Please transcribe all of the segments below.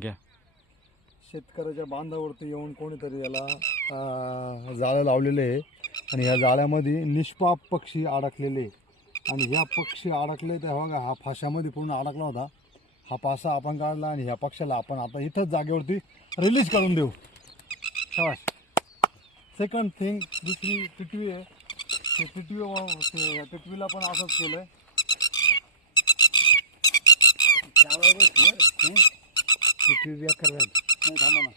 घ्या. शेतकऱ्याच्या बांधावरती येऊन कोणीतरी याला अं, जाळं लावलेले आहे. आणि ह्या जाळ्यामध्ये निष्पाप पक्षी अडकलेले आहे. आणि ह्या पक्षी अडकले तर बघा हा फाशामध्ये पूर्ण अडकला होता. हा पासा आपण काढला आणि ह्या पक्षाला आपण आता इथंच जागेवरती रिलीज करून देऊ. शाबास. सेकंड थिंग दुसरी टिटवी आहे. ते टिटवी ते टिटवीला पण असंच केलं आहे. टिटवी नाही थांबा ना.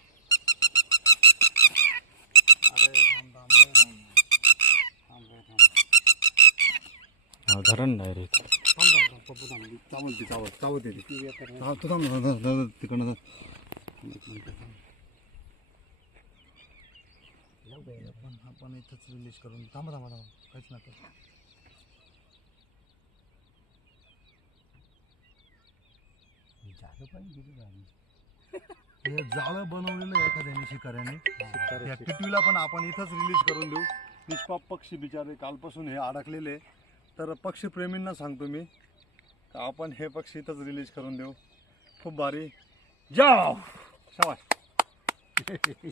अरे थांब थांब रे, थांब. थांब रे, थांब हा धरण डायरेक्ट चावल ती चावल चावत येते तू थांब ना, तिकडनं मिनिट थांब. आपण आपण इथंच रिलीज करून थांबा थांबा थांबा काहीच नका हे जाळं बनवलेलं आहे एखाद्याने शिकाऱ्याने त्या टिटवीला पण आपण इथंच रिलीज करून देऊ निष्पाप पक्षी बिचारे कालपासून हे अडकलेले आहे. तर पक्षीप्रेमींना सांगतो मी का आपण हे पक्षी इथंच रिलीज करून देऊ. खूप भारी. जाओ! शाबाश